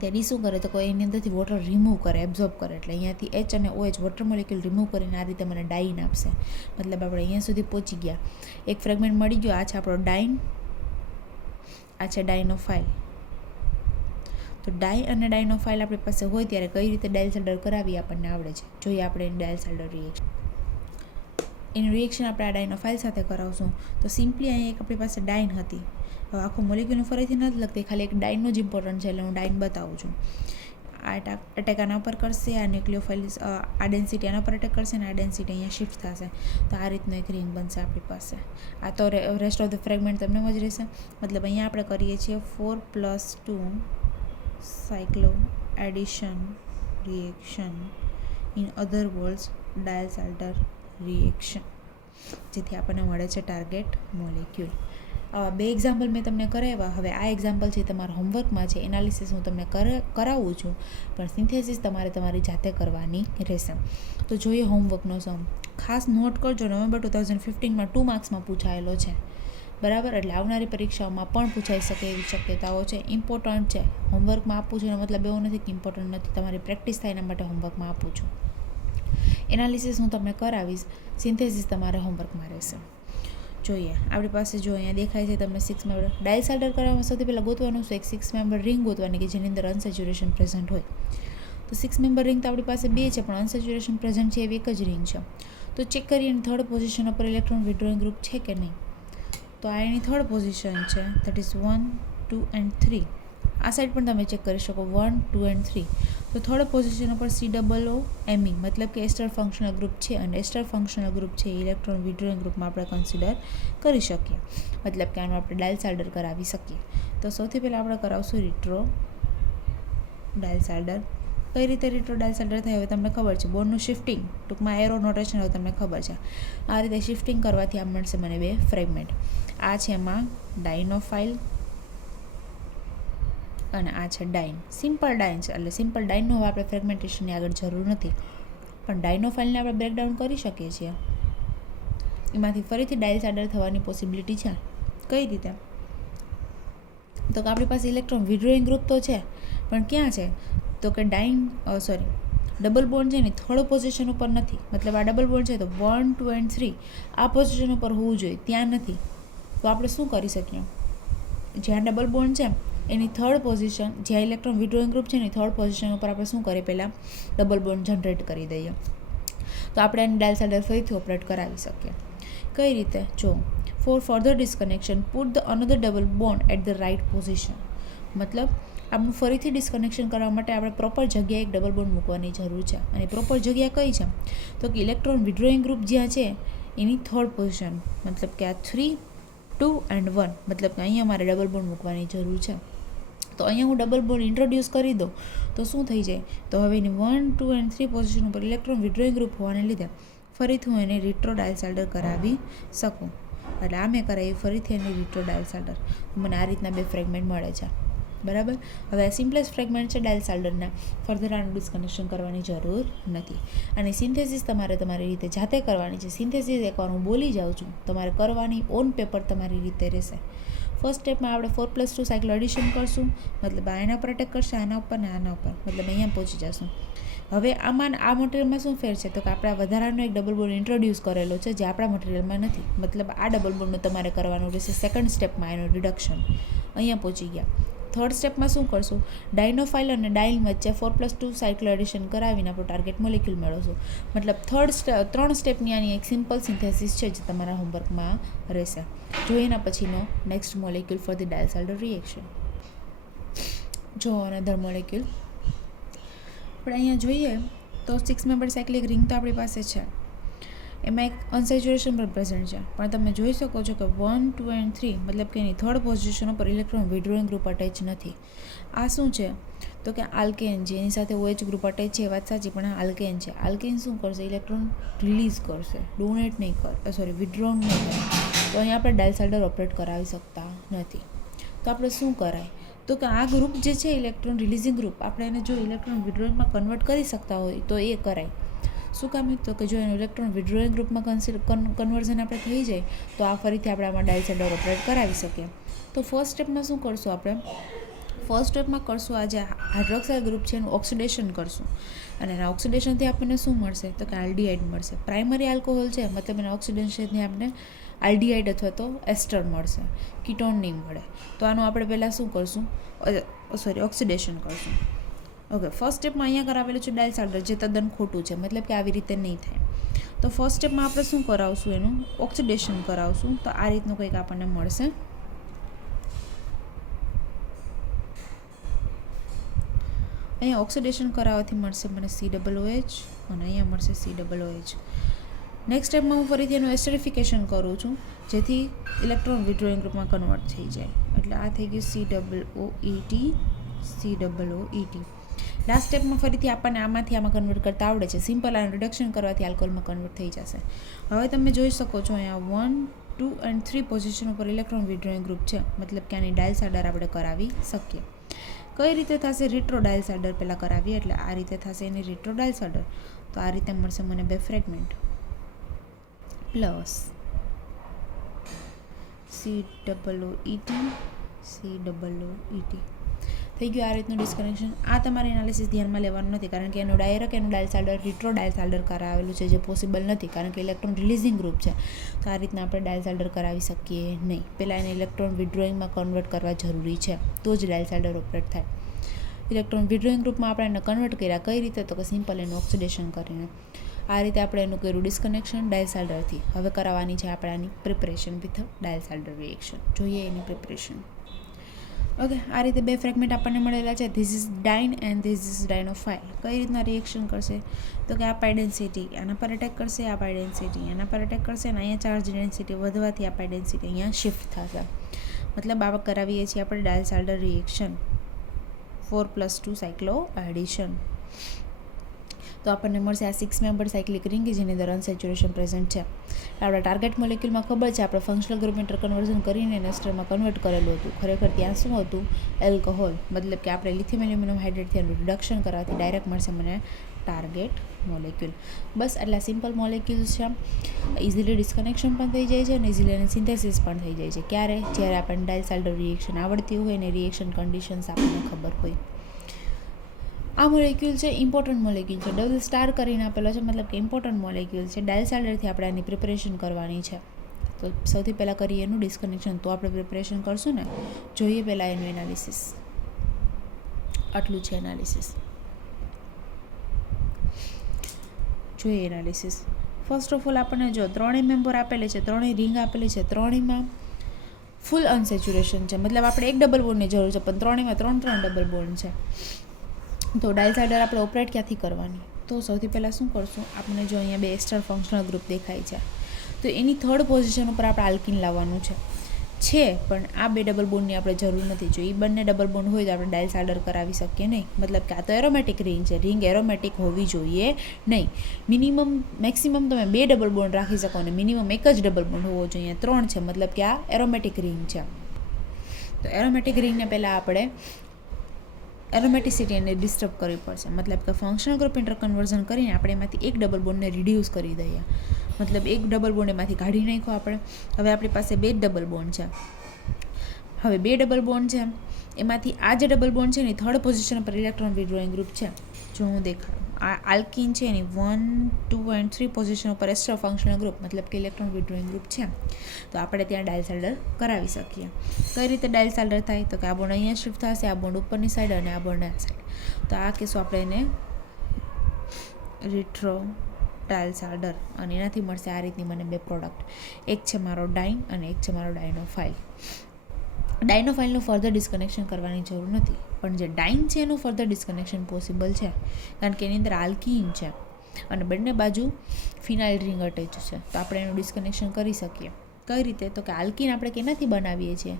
ત્યારે શું કરે તો કોઈ એની અંદરથી વોટર રિમૂવ કરે, એબ્ઝોર્બ કરે. એટલે અહીંયાથી H અને OH વોટર મોલિક્યુલ રિમૂવ કરીને આ રીતે મને ડાઈન આપશે. મતલબ આપણે અહીંયા સુધી પહોંચી ગયા. એક ફ્રેગમેન્ટ મળી ગયો. આ છે આપણો ડાઈન, આ છે ડાયનોફાઇલ. તો ડાઈ અને ડાયનોફાઇલ આપણી પાસે હોય ત્યારે કઈ રીતે ડાયલ્સલ્ડર કરાવી આપણને આવડે છે. જોઈએ આપણે એની ડાયલ્સલ્ડર રિએક્શન. એનું રિએક્શન આપણે આ ડાયનોફાઇલ સાથે કરાવશું. તો સિમ્પલી અહીંયા એક આપણી પાસે ડાઈન હતી. હવે આખું મોલિક્યુલનું ફરીથી નથી લખતી, ખાલી એક ડાઈનનું જ ઇમ્પોર્ટન્ટ છે એટલે હું ડાઈન બતાવું છું. આ અટેક આના પર કરશે, આ ન્યુક્લિયોફાઇલ આ ડેન્સિટી આના પર અટેક કરશે અને આ ડેન્સિટી અહીંયા શિફ્ટ થશે. તો આ રીતનું એક રિંગ બનશે આપણી પાસે. આ તો રેસ્ટ ઓફ ધ ફ્રેગમેન્ટ તમને જ રહેશે. મતલબ અહીંયા આપણે કરીએ છીએ 4+2 cycloaddition reaction, in other words Diels Alder reaction, જેથી આપણને મળે છે ટાર્ગેટ મોલિક્યુલ. આવા 2 એક્ઝામ્પલ મેં તમને કરાવ્યા. હવે આ એક્ઝામ્પલ છે તમારા હોમવર્કમાં છે. એનાલિસિસ હું તમને કરાવું છું, પણ સિન્થેસિસ તમારે તમારી જાતે કરવાની રહેશે. તો જોઈએ હોમવર્કનો સમ. ખાસ નોટ કરજો, નવેમ્બર 2015માં 2 માર્ક્સમાં પૂછાયેલો છે. બરાબર, એટલે આવનારી પરીક્ષાઓમાં પણ પૂછાઈ શકે એવી શક્યતાઓ છે. ઇમ્પોર્ટન્ટ છે. હોમવર્કમાં આપું છું એનો મતલબ એવું નથી કે ઇમ્પોર્ટન્ટ નથી. તમારી પ્રેક્ટિસ થાય એના માટે હોમવર્કમાં આપું છું. એનાલિસિસ હું તમને કરાવીશ, સિન્થેસિસ તમારે હોમવર્કમાં રહેશે. જોઈએ આપણી પાસે જો અહીંયા દેખાય છે તમને 6 મેમ્બર ડાયલ્સલ્ડર કરવામાં સૌથી પહેલાં ગોતવાનું છે. એક 6 મેમ્બર રિંગ ગોતવાની કે જેની અંદર અનસેચ્યુરેશન પ્રેઝન્ટ હોય. તો 6 મેમ્બર રિંગ તો આપણી પાસે 2 છે, પણ અનસેચ્યુરેશન પ્રેઝન્ટ છે એવી એક જ રિંગ છે. તો ચેક કરીએ થર્ડ પોઝિશન ઉપર ઇલેક્ટ્રોન વિડ્રોઈંગ ગ્રુપ છે કે નહીં. તો આ એની થર્ડ પોઝિશન છે, દેટ ઇઝ 1, 2 and 3. આ સાઈડ પણ તમે ચેક કરી શકો 1, 2 and 3. તો થર્ડ પોઝિશન ઉપર COOMe મતલબ કે એસ્ટર ફંક્શનલ ગ્રુપ છે, અને એસ્ટર ફંક્શનલ ગ્રુપ છે ઇલેક્ટ્રોન વિડ્રોઈંગ ગ્રુપમાં આપણે કન્સિડર કરી શકીએ. મતલબ કે આનું આપણે ડાયલ્સલ્ડર કરાવી શકીએ. તો સૌથી પહેલાં આપણે કરાવશું રિટ્રો ડાયલ્સલ્ડર. કઈ રીતે રિટ્રો ડાયલ્સલ્ડર થાય હવે તમને ખબર છે. બોન્ડનું શિફ્ટિંગ, ટૂંકમાં એરો નોટેશન હવે તમને ખબર છે. આ રીતે શિફ્ટિંગ કરવાથી આ મળશે મને 2 ફ્રેગમેન્ટ. આ છે એમાં ડાયનોફાઇલ અને આ છે ડાઈન. સિમ્પલ ડાઈન છે, એટલે સિમ્પલ ડાઈનનું હવે આપણે ફ્રેગમેન્ટેશનની આગળ જરૂર નથી. પણ ડાયનોફાઇલને આપણે બ્રેકડાઉન કરી શકીએ છીએ. એમાંથી ફરીથી ડાયલ્સલ્ડર થવાની પોસિબિલિટી છે. કઈ રીતે તો કે આપણી પાસે ઇલેક્ટ્રોન વિડ્રોઈંગ ગ્રુપ તો છે, પણ ક્યાં છે તો કે ડબલ બોન્ડ છે ને થર્ડ પોઝિશન ઉપર નથી. મતલબ આ ડબલ બોન્ડ છે તો 1, 2 and 3 આ પોઝિશન ઉપર હોવું જોઈએ, ત્યાં નથી. તો આપણે શું કરી શકીએ, જ્યાં ડબલ બોન્ડ છે એની થર્ડ પોઝિશન, જ્યાં ઇલેક્ટ્રોન વિડ્રોઈંગ ગ્રુપ છે એની થર્ડ પોઝિશન ઉપર આપણે શું કરીએ, પહેલાં ડબલ બોન્ડ જનરેટ કરી દઈએ. તો આપણે એને ડાયલ્સલ્ડર ફરીથી ઓપરેટ કરાવી શકીએ. કઈ રીતે, જો for further disconnection put the another double bond at the right position. મતલબ આપણું ફરીથી ડિસ્કનેક્શન કરવા માટે આપણે પ્રોપર જગ્યાએ એક ડબલ બોન્ડ મૂકવાની જરૂર છે. અને પ્રોપર જગ્યા કઈ છે તો કે ઇલેક્ટ્રોન વિડ્રોઈંગ ગ્રુપ જ્યાં છે એની થર્ડ પોઝિશન. મતલબ કે આ 3, 2 and 1. મતલબ કે અહીંયા મારે ડબલ બોન્ડ મૂકવાની જરૂર છે. તો અહીંયા હું ડબલ બોન્ડ ઇન્ટ્રોડ્યુસ કરી દઉં તો શું થઈ જાય, તો હવે એની 1, 2 and 3 પોઝિશન ઉપર ઇલેક્ટ્રોન વિડ્રોઈંગ ગ્રુપ હોવાને લીધે ફરીથી હું એને રિટ્રો ડાયલ્સલ્ડર કરાવી શકું. એટલે આ મેં કરાવી ફરીથી એની રિટ્રો ડાયલ્સલ્ડર. મને આ રીતના 2 ફ્રેગમેન્ટ મળે છે. બરાબર, હવે આ સિમ્પલેસ્ટ ફ્રેગમેન્ટ છે ડાયલ્સલ્ડરના. ફર્ધર આનું ડિસ્કનેક્શન કરવાની જરૂર નથી. અને સિન્થેસિસ તમારે તમારી રીતે જાતે કરવાની છે. સિન્થેસિસ એકવાર હું બોલી જાઉં છું, તમારે કરવાની ઓન પેપર તમારી રીતે રહેશે. ફર્સ્ટ સ્ટેપમાં આપણે 4+2 સાયક્લો એડિશન કરશું. મતલબ આ એના પર અટેક કરશે, આના ઉપર ને આના ઉપર, મતલબ અહીંયા પહોંચી જશું. હવે આમાં આ મટીરિયલમાં શું ફેર છે તો કે આપણે વધારાનો એક ડબલ બોન્ડ ઇન્ટ્રોડ્યુસ કરેલો છે જે આપણા મટીરિયલમાં નથી. મતલબ આ ડબલ બોન્ડનું તમારે કરવાનું રહેશે સેકન્ડ સ્ટેપમાં એનું રિડક્શન. અહીંયા પહોંચી ગયા. થર્ડ સ્ટેપમાં શું કરશું, ડાયનોફાઇલ અને ડાઇન વચ્ચે 4+2 સાયક્લો એડિશન કરાવીને આપણું ટાર્ગેટ મોલેક્યુલ મેળવશું. મતલબ 3 સ્ટેપની આની એક સિમ્પલ સિન્થેસિસ છે જે તમારા હોમવર્કમાં રહેશે. જોઈએ એના પછીનો next molecule for the Diels Alder reaction. જો અનધર મોલેક્યુલ આપણે અહીંયા જોઈએ તો 6 મેમ્બર સાયક્લિક રિંગ તો આપણી પાસે છે, એમાં એક અનસેચ્યુરેશન પણ પ્રેઝન્ટ છે, પણ તમે જોઈ શકો છો કે 1, 2 and 3 મતલબ કે એની થર્ડ પોઝિશન ઉપર ઇલેક્ટ્રોન વિડ્રોઈંગ ગ્રુપ અટેચ નથી. આ શું છે તો કે આલ્કેન છે, એની સાથે OH ગ્રુપ અટેચ છે, એ વાત સાચી, પણ આ આલ્કેન છે. આલ્કેન શું કરશે, ઇલેક્ટ્રોન રિલીઝ કરશે, ડોનેટ નહીં કરે, વિડ્રોન નહીં કરે. તો અહીંયા આપણે ડાયલ્સાલ્ડર ઓપરેટ કરાવી શકતા નથી. તો આપણે શું કરાય તો કે આ ગ્રુપ જે છે ઇલેક્ટ્રોન રિલીઝિંગ ગ્રુપ, આપણે એને જો ઇલેક્ટ્રોન વિડ્રોઈંગમાં કન્વર્ટ કરી શકતા હોય તો એ કરાય. શું કામ તો કે જો એનું ઇલેક્ટ્રોન વિડ્રોઈંગ ગ્રુપમાં કન્વર્ઝન આપણે થઈ જાય તો આ ફરીથી આપણે આમાં ડાયલ્સાલ્ડર ઓપરેટ કરાવી શકીએ. તો ફર્સ્ટ સ્ટેપમાં શું કરશું આપણે, ફર્સ્ટ સ્ટેપમાં કરશું આ જે હાઇડ્રોક્સાઇલ ગ્રુપ છે એનું ઓક્સિડેશન કરશું, અને એના ઓક્સિડેશનથી આપણને શું મળશે તો કે આલ્ડીહાઇડ મળશે. પ્રાઇમરી આલ્કોહોલ છે મતલબ એના ઓક્સિડેશનથી આપણે આલ્ડીહાઇડ અથવા તો એસ્ટર મળશે, કીટોન નહીં મળે. તો આનું આપણે પહેલાં શું કરશું, ઓક્સિડેશન કરશું. ઓકે, ફર્સ્ટ સ્ટેપમાં અહીંયા કરાવેલું છે ડાયલ્સાલ્ડર, જે તદ્દન ખોટું છે, મતલબ કે આવી રીતે નહીં થાય. તો ફર્સ્ટ સ્ટેપમાં આપણે શું કરાવશું, એનું ઓક્સિડેશન કરાવશું. તો આ રીતનું કંઈક આપણને મળશે. અહીંયા ઓક્સિડેશન કરાવવાથી મળશે મને COOH અને અહીંયા મળશે COOH. નેક્સ્ટ સ્ટેપમાં હું ફરીથી એનું એસ્ટરિફિકેશન કરું છું જેથી ઇલેક્ટ્રોન વિડ્રોઈંગ ગ્રુપમાં કન્વર્ટ થઈ જાય. એટલે આ થઈ ગયું COOET. લાસ્ટ સ્ટેપમાં ફરીથી આપણને આમાંથી આમાં કન્વર્ટ કરતા આવડે છે, સિમ્પલ આનું રિડક્શન કરવાથી આલ્કોહોલમાં કન્વર્ટ થઈ જશે. હવે તમે જોઈ શકો છો અહીંયા 1, 2 and 3 પોઝિશન ઉપર ઇલેક્ટ્રોન વિડ્રોઈંગ ગ્રુપ છે, મતલબ કે આની ડાયલ્સાલ્ડર આપણે કરાવી શકીએ. કઈ રીતે થશે, રિટ્રો ડાયલ્સાલ્ડર પહેલાં કરાવીએ, એટલે આ રીતે થશે એની રિટ્રો ડાયલ્સાલ્ડર. તો આ રીતે મળશે મને 2 ફ્રેગમેન્ટ પ્લસ COOET થઈ ગયું. આ રીતનું ડિસ્કનેક્શન. આ તમારે એનાલિસિસ ધ્યાનમાં લેવાનું નથી, કારણ કે એનું ડાયરેક્ટ એનું ડાયલ્સાલ્ડર રિટ્રો ડાયલ્સાલ્ડર કરાવેલું છે, જે પોસિબલ નથી કારણ કે ઇલેક્ટ્રોન રિલીઝિંગ ગ્રુપ છે. તો આ રીતના આપણે ડાયલ્સાલ્ડર કરાવી શકીએ નહીં. પહેલાં એને ઇલેક્ટ્રોન વિડ્રોઈંગમાં કન્વર્ટ કરવા જરૂરી છે, તો જ ડાયલ્સાલ્ડર ઓપરેટ થાય. ઇલેક્ટ્રોન વિડ્રોઈંગ ગ્રુપમાં આપણે એને કન્વર્ટ કર્યા કઈ રીતે તો કે સિમ્પલ એનું ઓક્સિડેશન કરીને. આ રીતે આપણે એનું કર્યું ડિસ્કનેક્શન ડાયલ્સાલ્ડરથી. હવે કરાવવાની છે આપણે આની પ્રિપરેશન વિથ ડાયલ્સાલ્ડર રિએક્શન. જોઈએ એની પ્રિપરેશન. ઓકે, આ રીતે 2 ફ્રેગમેન્ટ આપણને મળેલા છે. This is diene and this is dienophile. કઈ રીતના રિએક્શન કરશે તો કે આ પાઈ ડેન્સિટી આના પર અટેક કરશે, આ પાઈ ડેન્સિટી આના પર અટેક કરશે, અને અહીંયા ચાર્જ ડેન્સિટી વધવાથી આ પાઈ ડેન્સિટી અહીંયા શિફ્ટ થશે. મતલબ આ કરાવીએ છીએ આપણે ડાયલ્સાલ્ડર રિએક્શન 4+2 સાયક્લો એડિશન. તો આપણને મળશે આ 6 મેમ્બર સાયક્લિક રિંગ જેની અંદર અનસેચ્યુરેશન પ્રેઝન્ટ છે. આપણા ટાર્ગેટ મોલેક્યુલમાં ખબર છે આપણે ફંક્શનલ ગ્રુપ ઇન્ટરકન્વર્ઝન કરીને એસ્ટરમાં કન્વર્ટ કરેલું હતું. ખરેખર ત્યાં શું હતું, એલ્કોહોલ. મતલબ કે આપણે લિથિયમ એલ્યુમિનિયમ હાઇડ્રેટથી એનું રિડક્શન કરવાથી ડાયરેક્ટ મળશે મને ટાર્ગેટ મોલેક્યુલ. બસ આટલા સિમ્પલ મોલેક્યુલ્સ છે. ઇઝીલી ડિસ્કનેક્શન પણ થઈ જાય છે અને ઇઝીલી એની સિન્થેસિસ પણ થઈ જાય છે. ક્યારે, જ્યારે આપણને ડાયલ્સાલ્ડર રિએક્શન આવડતી હોય અને રિએક્શન કન્ડિશન્સ આપણને ખબર હોય. આ મોલેક્યુલ છે ઇમ્પોર્ટન્ટ મોલેક્યુલ છે, ડબલ સ્ટાર કરીને આપેલો છે, મતલબ કે ઇમ્પોર્ટન્ટ મોલેક્યુલ છે. ડાયલ્સાલ્ડરથી આપણે એની પ્રિપરેશન કરવાની છે. તો સૌથી પહેલાં કરીએ એનું ડિસ્કનેક્શન. તો આપણે પ્રિપરેશન કરશું ને, જોઈએ પહેલાં એનું એનાલિસિસ. આટલું છે એનાલિસિસ. જોઈએ એનાલિસિસ. ફર્સ્ટ ઓફ ઓલ આપણને જો 3 મેમ્બર આપેલી છે, 3 રિંગ આપેલી છે, 3માં ફૂલ અનસેચ્યુરેશન છે, મતલબ આપણે એક ડબલ બોન્ડની જરૂર છે, પણ 3માં 3 ડબલ બોન્ડ છે. તો ડાયલ્સાલ્ડર આપણે ઓપરેટ ક્યાંથી કરવાની, તો સૌથી પહેલાં શું કરશું, આપણે જો અહીંયા 2 એસ્ટર ફંક્શનલ ગ્રુપ દેખાય છે, તો એની થર્ડ પોઝિશન ઉપર આપણે આલ્કિન લાવવાનું છે, પણ આ 2 ડબલ બોન્ડની આપણે જરૂર નથી. જો એ બંને ડબલ બોન્ડ હોય તો આપણે ડાયલ્સાલ્ડર કરાવી શકીએ નહીં. મતલબ કે આ તો એરોમેટિક રિંગ છે, રિંગ એરોમેટિક હોવી જોઈએ નહીં. મેક્સિમમ તમે 2 ડબલ બોન્ડ રાખી શકો અને મિનિમમ એક જ ડબલ બોન્ડ હોવો જોઈએ. 3 છે, મતલબ કે આ એરોમેટિક રિંગ છે. તો એરોમેટિક રિંગને પહેલાં આપણે એરોમેટિસિટીને ડિસ્ટર્બ કરવી પડશે. મતલબ કે ફંક્શનલ ગ્રુપ ઇન્ટરકન્વર્ઝન કરીને આપણે એમાંથી એક ડબલ બોન્ડને રિડ્યુસ કરી દઈએ. મતલબ એક ડબલ બોન્ડ એમાંથી કાઢી નાખ્યો આપણે. હવે આપણી પાસે 2 ડબલ બોન્ડ છે. હવે 2 ડબલ બોન્ડ છે, એમાંથી આ જે ડબલ બોન્ડ છે એની થર્ડ પોઝિશન પર ઇલેક્ટ્રોન વિડ્રોઈંગ ગ્રુપ છે. જો હું દેખાડું, આ આલ્કીન છે એની 1, 2 and 3 પોઝિશન ઉપર એસ્ટર ફંક્શનલ ગ્રુપ મતલબ કે ઇલેક્ટ્રોન વિડ્રોઈંગ ગ્રુપ છે, તો આપણે ત્યાં ડાયલ્સાલ્ડર કરાવી શકીએ. કઈ રીતે ડાયલ્સાલ્ડર થાય? તો કે આ બોન્ડ અહીંયા શિફ્ટ થશે, આ બોન્ડ ઉપરની સાઈડ અને આ બોન્ડ આ સાઈડ. તો આ કેસો આપણે એને રિટ્રો ડાયલ્સાલ્ડર, અને એનાથી મળશે આ રીતની મને બે પ્રોડક્ટ. એક છે મારો ડાઇન અને એક છે મારો ડાયનોફાઇલ. ડાયનોફાઇલનું ફર્ધર ડિસ્કનેક્શન કરવાની જરૂર નથી, પણ જે ડાઇન છે એનું ફર્ધર ડિસ્કનેક્શન પોસિબલ છે, કારણ કે એની અંદર આલ્કીન છે અને બંને બાજુ ફિનાઇલ રિંગ અટેચ છે, તો આપણે એનું ડિસ્કનેક્શન કરી શકીએ. કઈ રીતે? તો કે આલ્કીન આપણે કેનાથી બનાવીએ છીએ?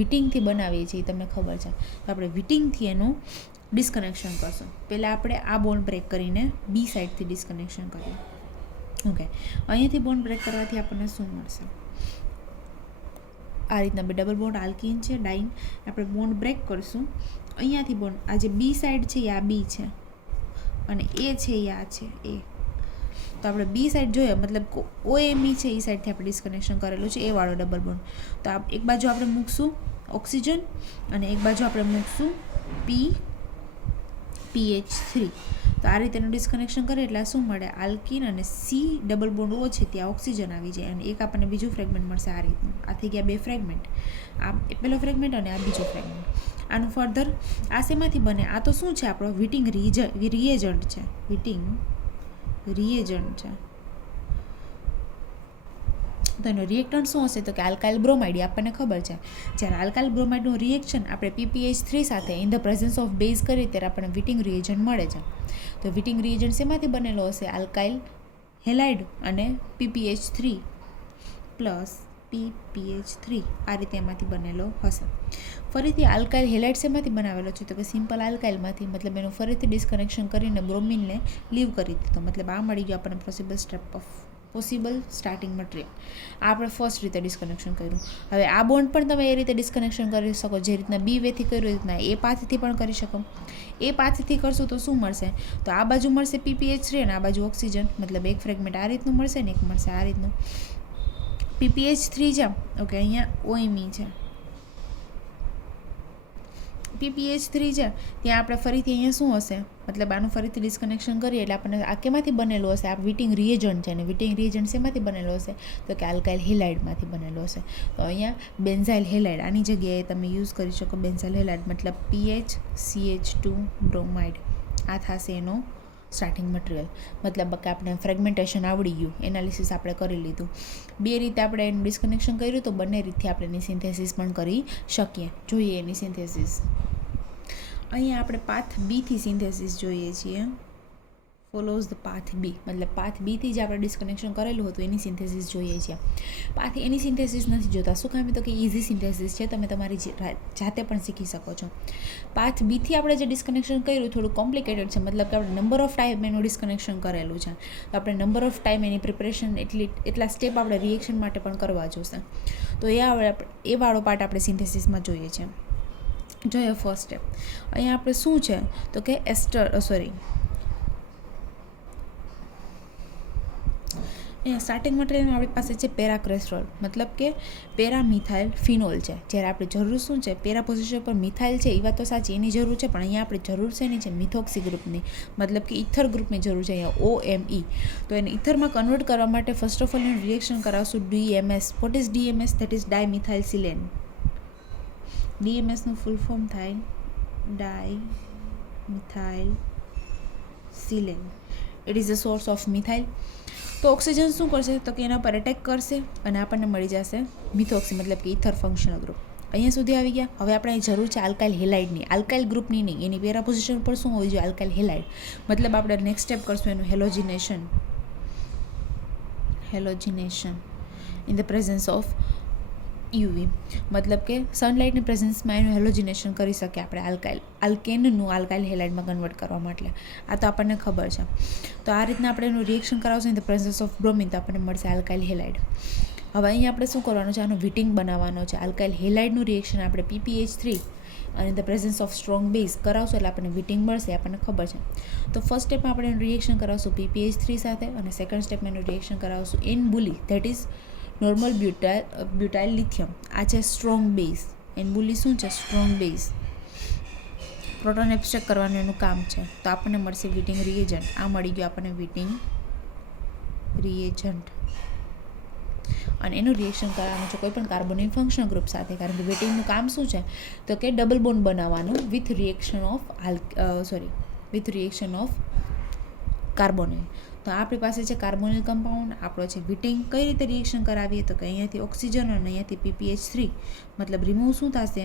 વિટિંગથી બનાવીએ છીએ, તમને ખબર છે. તો આપણે વિટિંગથી એનું ડિસ્કનેક્શન કરશું. પહેલાં આપણે આ બોન્ડ બ્રેક કરીને બી સાઈડથી ડિસ્કનેક્શન કરીએ. ઓકે, અહીંયાથી બોન્ડ બ્રેક કરવાથી આપણને શું મળશે? આ રીતના બે ડબલ બોન્ડ આલ્કીન છે, ડાઇન, આપણે બોન્ડ બ્રેક કરશું. અહીંયાથી બોન્ડ આ જે બી સાઈડ છે એ આ બી છે અને એ છે એ આ છે એ. તો આપણે બી સાઈડ જોઈએ મતલબ OMe છે એ સાઈડથી આપણે ડિસ્કનેક્શન કરેલું છે, એ વાળો ડબલ બોન્ડ. તો એક બાજુ આપણે મૂકશું ઓક્સિજન અને એક બાજુ આપણે મૂકશું PH3. તો આ રીતેનું ડિસ્કનેક્શન કરે એટલે શું મળે? આલ્કીન અને સી ડબલ બોન્ડ ઓ છે ત્યાં ઓક્સિજન આવી જાય અને એક આપણને બીજું ફ્રેગમેન્ટ મળશે આ રીતનું. આ થઈ ગયા બે ફ્રેગમેન્ટ, આ પહેલો ફ્રેગમેન્ટ અને આ બીજો ફ્રેગમેન્ટ. આનું ફર્ધર આ શેમાંથી બને? આ તો શું છે? આપણો વિટિંગ રિએજન્ટ છે, વિટિંગ રિએજન્ટ છે. તો એનું રિએક્ટન્ટ શું હશે? તો કે આલ્કાઇલ બ્રોમાઇડ. આપણને ખબર છે જ્યારે આલ્કાઇલ બ્રોમાઇડનું રિએક્શન આપણે PPH3 સાથે in the presence of base કરીએ ત્યારે આપણને વિટિંગ રિએજન્ટ મળે છે. તો વિટિંગ રિએજન્ટ શેમાંથી બનેલો હશે? આલ્કાઇલ હેલાઇડ અને PPH3 પ્લસ PPH3 આ રીતે એમાંથી બનેલો હશે. ફરીથી આલ્કાઇલ હેલાઇડ શેમાંથી બનાવેલો છે? તો કે સિમ્પલ આલ્કાઇલમાંથી, મતલબ એનું ફરીથી ડિસ્કનેક્શન કરીને બ્રોમિનને લીવ કરી દીધો, મતલબ આ મળી ગયો આપણને પોસિબલ સ્ટાર્ટિંગ મટીરિયલ. આ આપણે ફર્સ્ટ રીતે ડિસ્કનેક્શન કર્યું. હવે આ બોન્ડ પણ તમે એ રીતે ડિસ્કનેક્શન કરી શકો, જે રીતના બી વેથી કર્યું એ રીતના એ પાથથી પણ કરી શકો. એ પાથથી કરશું તો શું મળશે? તો આ બાજુ મળશે PPH3 અને આ બાજુ ઓક્સિજન, મતલબ એક ફ્રેગમેન્ટ આ રીતનું મળશે ને એક મળશે આ રીતનું. PPH3 છે, ઓકે, અહીંયા OMe છે. PPH3 છે ત્યાં આપણે ફરીથી અહીંયા શું હશે? મતલબ આનું ફરીથી ડિસ્કનેક્શન કરીએ એટલે આપણને આ કેમાંથી બનેલું હશે? આ વિટિંગ રિએજન્ટ છે, અને વિટિંગ રિએજન્ટ શેમાંથી બનેલો હશે? તો કે આલ્કાઇલ હેલાઇડમાંથી બનેલો હશે. તો અહીંયા બેન્ઝાઇલ હેલાઇડ આની જગ્યાએ તમે યુઝ કરી શકો. બેન્ઝાઇલ હેલાઇડ મતલબ PHCH2 બ્રોમાઇડ. આ થશે એનો સ્ટાર્ટિંગ મટીરિયલ. મતલબ કે આપણે ફ્રેગમેન્ટેશન આવડી ગયું, એનાલિસિસ આપણે કરી લીધું. બે રીતે આપણે એનું ડિસ્કનેક્શન કર્યું, તો બંને રીતથી આપણે એની સિન્થેસિસ પણ કરી શકીએ. જોઈએ એની સિન્થેસિસ. અહીંયા આપણે પાથ બીથી સિન્થેસિસ જોઈએ છીએ. ફોલોઝ ધ પાથ બી, મતલબ પાથ બીથી જે આપણે ડિસ્કનેક્શન કરેલું હતું એની સિન્થેસિસ જોઈએ છીએ. પાથ એની સિન્થેસિસ નથી જોતા. શું કામ? તો કે ઇઝી સિન્થેસિસ છે, તમે તમારી જાતે પણ શીખી શકો છો. પાથ બીથી આપણે જે ડિસ્કનેક્શન કર્યું થોડું કોમ્પ્લિકેટેડ છે, મતલબ કે આપણે નંબર ઓફ ટાઈમ એનું ડિસ્કનેક્શન કરેલું છે, તો આપણે number of time any preparation એટલા સ્ટેપ આપણે રિએક્શન માટે પણ કરવા જોશે. તો એ વાળો પાર્ટ આપણે સિન્થેસિસમાં જોઈએ છે. જોઈએ ફર્સ્ટ સ્ટેપ. અહીંયા આપણે શું છે? તો કે અહીંયા સ્ટાર્ટિંગ મટીરિયલમાં આપણી પાસે છે પેરાક્રેસ્ટ્રોલ, મતલબ કે પેરામિથાઇલ ફિનોલ છે. જ્યારે આપણે જરૂર શું છે? પેરા પોઝિશન પર મિથાઇલ છે, એ વાત તો સાચી, એની જરૂર છે, પણ અહીંયા આપણે જરૂર છે એની છે મિથોક્સી ગ્રુપની, મતલબ કે ઇથર ગ્રુપની જરૂર છે અહીંયા OMe. તો એને ઇથરમાં કન્વર્ટ કરવા માટે ફર્સ્ટ ઓફ ઓલ એનું રિએક્શન કરાવશું DMS. What is DMS? That is dimethyl silane. DMSનું ફૂલ ફોર્મ થાય dimethyl silane. It is the source of methyl. તો ઓક્સિજન શું કરશે? તો કે એના પર એટેક કરશે અને આપણને મળી જશે મિથોક્સી, મતલબ કે ઇથર ફંક્શનલ ગ્રુપ. અહીંયા સુધી આવી ગયા. હવે આપણે જરૂર છે આલ્કાઇલ હેલાઇડની, આલ્કાઇલ ગ્રુપની નહીં, એની પેરા પોઝિશન પર શું હોવી જોઈએ? Alkyl halide. મતલબ આપણે નેક્સ્ટ સ્ટેપ કરશું એનું halogenation in the presence of UV, મતલબ કે સનલાઇટની પ્રેઝન્સમાં એનું હેલોજિનેશન કરી શકીએ આપણે આલ્કેનનું આલ્કાઇલ હેલાઇડમાં કન્વર્ટ કરવા માટે. આ તો આપણને ખબર છે. તો આ રીતના આપણે એનું રિએક્શન કરાવશું in the presence of bromine, તો આપણને મળશે આલ્કાઇલ હેલાઇડ. હવે અહીંયા આપણે શું કરવાનું છે? આનો વિટિંગ બનાવવાનો છે. આલ્કાઇલ હેલાઇડનું રિએક્શન આપણે PPH3 અને the presence of strong base કરાવશું એટલે આપણને વિટિંગ મળશે, આપણને ખબર છે. તો ફર્સ્ટ સ્ટેપમાં આપણે એનું રિએક્શન કરાવશું PPH3 સાથે, અને સેકન્ડ સ્ટેપમાં એનું રિએક્શન કરાવશું nBuLi, that is normal butyl lithium. આ છે સ્ટ્રોંગ બેઝ. એનબુલી શું છે? Strong base. પ્રોટોન એબ્સ્ટ્રેક્ટ કરવાનું એનું કામ છે. તો આપણને મળશે વિટિંગ રિએજન્ટ. આ મળી ગયું આપણને વિટિંગ રિએજન્ટ. અને એનું રિએક્શન કરવાનું છે કોઈ પણ કાર્બોનિલ ફંક્શનલ ગ્રુપ સાથે, કારણ કે વિટિંગનું કામ શું છે તો કે ડબલ બોન્ડ બનાવવાનું વિથ રિએક્શન ઓફ કાર્બોનિલ. તો આપણી પાસે છે કાર્બોનિલ કમ્પાઉન્ડ, આપણો છે વિટિંગ. કઈ રીતે રિએક્શન કરાવીએ તો કે અહીંયાથી ઓક્સિજન અને અહીંયાથી PPH3 મતલબ રિમૂવ શું થશે,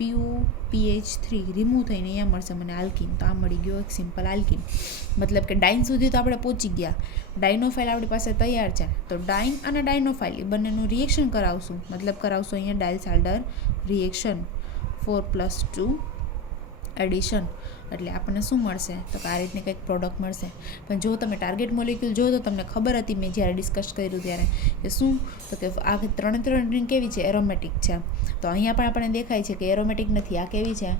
POPH3 રિમૂવ થઈને અહીંયા મળશે મને આલ્કિન. તો આ મળી ગયો એક સિમ્પલ આલ્કિન. મતલબ કે ડાઇન સુધી તો આપણે પહોંચી ગયા. ડાયનોફાઇલ આપણી પાસે તૈયાર છે. તો ડાઇન અને ડાયનોફાઇલ એ બંનેનું રિએક્શન કરાવશું, મતલબ કરાવશું અહીંયા ડાયલ્સાલ્ડર રિએક્શન 4+2 એડિશન. એટલે આપણને શું મળશે તો કે આ રીતની કંઈક પ્રોડક્ટ મળશે. પણ જો તમે ટાર્ગેટ મોલેક્યુલ જો તો તમને ખબર હતી મેં જ્યારે ડિસ્કસ કર્યું ત્યારે કે શું તો કે આ ત્રણે રિંગ કેવી છે, એરોમેટિક છે. તો અહીંયા પણ આપણને દેખાય છે કે એરોમેટિક નથી, આ કેવી છે,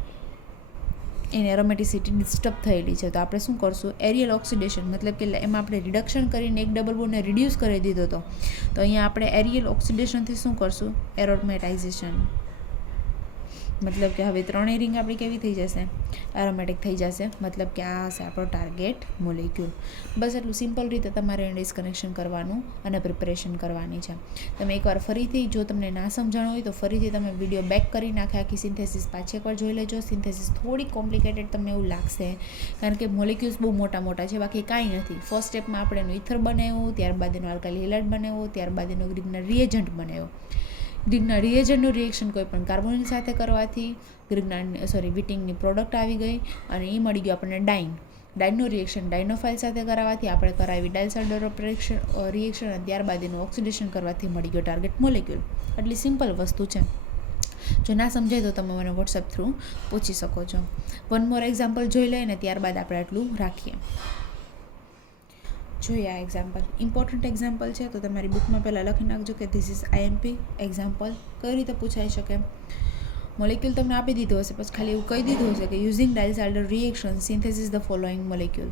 એની એરોમેટિસિટી ડિસ્ટર્બ થયેલી છે. તો આપણે શું કરશું, એરિયલ ઓક્સિડેશન, મતલબ કે એમાં આપણે રિડક્શન કરીને એક ડબલ બોન્ડને રિડ્યુસ કરી દીધો હતો. તો અહીંયા આપણે એરિયલ ઓક્સિડેશનથી શું કરશું, એરોમેટાઇઝેશન. મતલબ કે હવે ત્રણેય રિંગ આપણી કેવી થઈ જશે, એરોમેટિક થઈ જશે. મતલબ કે આ હશે આપણો ટાર્ગેટ મોલેક્યુલ. બસ એટલું સિમ્પલ રીતે તમારે ડિસ્કનેક્શન કરવાનું અને પ્રિપરેશન કરવાની છે. તમે એકવાર ફરીથી જો તમને ના સમજાણું હોય તો ફરીથી તમે વિડીયો બેક કરી નાખે, આખી સિન્થેસિસ પાછી એકવાર જોઈ લેજો. સિન્થેસિસ થોડી કોમ્પ્લિકેટેડ તમને એવું લાગશે કારણ કે મોલેક્યુલ્સ બહુ મોટા મોટા છે, બાકી કાંઈ નથી. ફર્સ્ટ સ્ટેપમાં આપણે એનું ઇથર બનાવ્યું, ત્યારબાદ એનું આલ્કાઇલ હેલાઇડ બનાવ્યો, ત્યારબાદ એનો ગ્રીગના રિએજન્ટ બનાવ્યો. ગ્રીગના રિએજન્ટનું રિએક્શન કોઈ પણ કાર્બોનિલ સાથે કરવાથી વિટિંગની પ્રોડક્ટ આવી ગઈ અને એ મળી ગયું આપણને ડાઇનનું રિએક્શન ડાયનોફાઇલ સાથે કરાવવાથી આપણે કરાવી ડાયલ્સાલ્ડર રિએક્શન અને ત્યારબાદ એનું ઓક્સિડેશન કરવાથી મળી ગયો ટાર્ગેટ મોલેક્યુલ. આટલી સિમ્પલ વસ્તુ છે. જો ના સમજાય તો તમે મને વોટ્સએપ થ્રુ પૂછી શકો છો. વન મોર એક્ઝામ્પલ જોઈ લઈએ ને ત્યારબાદ આપણે આટલું રાખીએ. જોઈએ આ એક્ઝામ્પલ ઇમ્પોર્ટન્ટ એક્ઝામ્પલ છે, તો તમારી બુકમાં પહેલાં લખી નાખજો કે ધીસ ઇઝ IMP એક્ઝામ્પલ. કઈ રીતે પૂછાઈ શકે, મોલેક્યુલ તમને આપી દીધો હશે, પછી ખાલી એવું કહી દીધું હશે કે using Diels Alder reaction synthesis the following molecule.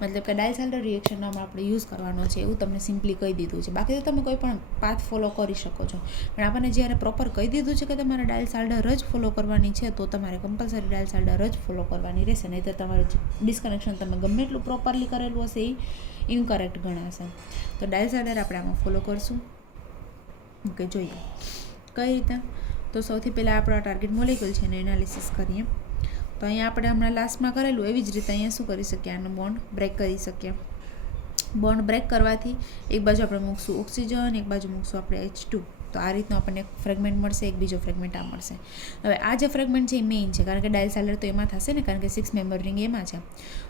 મતલબ કે ડાયલ્સાલ્ડર રિએક્શનમાં આપણે યુઝ કરવાનો છે એવું તમને સિમ્પલી કહી દીધું છે. બાકી તો તમે કોઈ પણ પાથ ફોલો કરી શકો છો, પણ આપણને જ્યારે પ્રોપર કહી દીધું છે કે તમારે ડાયલ્સાલ્ડર જ ફોલો કરવાની છે તો તમારે કમ્પલસરી ડાયલ્સાલ્ડર જ ફોલો કરવાની રહેશે, નહીં તો તમારું ડિસ્કનેક્શન તમે ગમે એટલું પ્રોપરલી કરેલું હશે એ ઇનકરેક્ટ ગણાશે. તો ડાયલ્સાલ્ડર આપણે આમાં ફોલો કરશું. ઓકે, જોઈએ કઈ રીતે. તો સૌથી પહેલાં આપણો ટાર્ગેટ મોલેક્યુલ છે એનું એનાલિસિસ કરીએ. તો અહીંયા આપણે હમણાં લાસ્ટમાં કરેલું એવી જ રીતે અહીંયા શું કરી શકીએ, આનો બોન્ડ બ્રેક કરી શકીએ. બોન્ડ બ્રેક કરવાથી એક બાજુ આપણે મૂકશું ઓક્સિજન, એક બાજુ મૂકશું આપણે H2. તો આ રીતનું આપણને એક ફ્રેગમેન્ટ મળશે, એક બીજો ફ્રેગમેન્ટ આ મળશે. હવે આ જે ફ્રેગમેન્ટ છે એ મેઇન છે કારણ કે ડાયલ્સાલ્ડર તો એમાં થશે ને, કારણ કે 6 મેમ્બર રિંગ એમાં છે.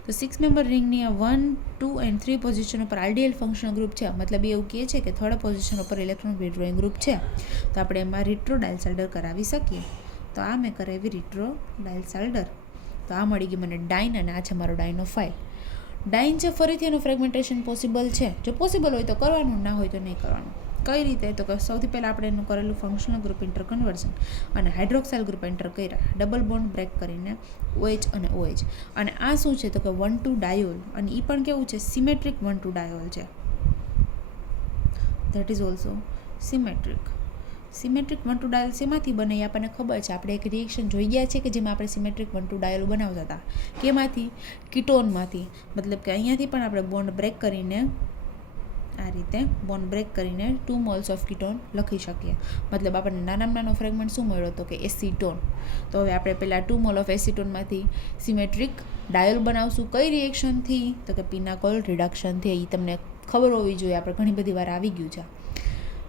તો 6 મેમ્બર રિંગની 1, 2 અને 3 પોઝિશન ઉપર આઈડિયલ ફંક્શનલ ગ્રુપ છે. મતલબ એવું કહે છે કે થર્ડ પોઝિશન ઉપર ઇલેક્ટ્રોન વિથડ્રોઈંગ ગ્રુપ છે, તો આપણે એમાં રિટ્રો ડાયલ્સાલ્ડર કરાવી શકીએ. તો આ મેં કરાવી રિટ્રો ડાયલ્સાલ્ડર. તો આ મળી ગયું મને ડાઇન અને આ છે મારો ડાયનોફાઇલ. ડાઇન છે ફરીથી એનું ફ્રેગમેન્ટેશન પોસિબલ છે, જો પોસિબલ હોય તો કરવાનું, ના હોય તો નહીં કરવાનું. કઈ રીતે તો કે સૌથી પહેલાં આપણે એનું કરેલું ફંક્શનલ ગ્રુપ ઇન્ટર કન્વર્ઝન અને હાઇડ્રોક્સાઇલ ગ્રુપ એન્ટર કર્યા, ડબલ બોન્ડ બ્રેક કરીને OH અને OH. અને આ શું છે તો કે 1,2 ડાયોલ, અને એ પણ કેવું છે, સિમેટ્રિક 1,2 ડાયોલ છે. That is also symmetric 1,2 diol શેમાંથી બને એ આપણને ખબર છે. આપણે એક રિએક્શન જોઈ ગયા છે કે જેમાં આપણે સિમેટ્રિક 1,2 ડાયલ બનાવતા હતા. કેમાંથી, કીટોનમાંથી. મતલબ કે અહીંયાથી પણ આપણે બોન્ડ બ્રેક કરીને આ રીતે બોન્ડ બ્રેક કરીને 2 મોલ્સ ઓફ કીટોન લખી શકીએ. મતલબ આપણને નાનામાં નાનો ફ્રેગમેન્ટ શું મળ્યો હતો કે એસીટોન. તો હવે આપણે પહેલાં 2 મોલ ઓફ એસીટોનમાંથી સિમેટ્રિક ડાયલ બનાવશું. કઈ રિએક્શનથી તો કે પિનાકોલ રિડક્શનથી. એ તમને ખબર હોવી જોઈએ, આપણે ઘણી બધી વાર આવી ગયું છે.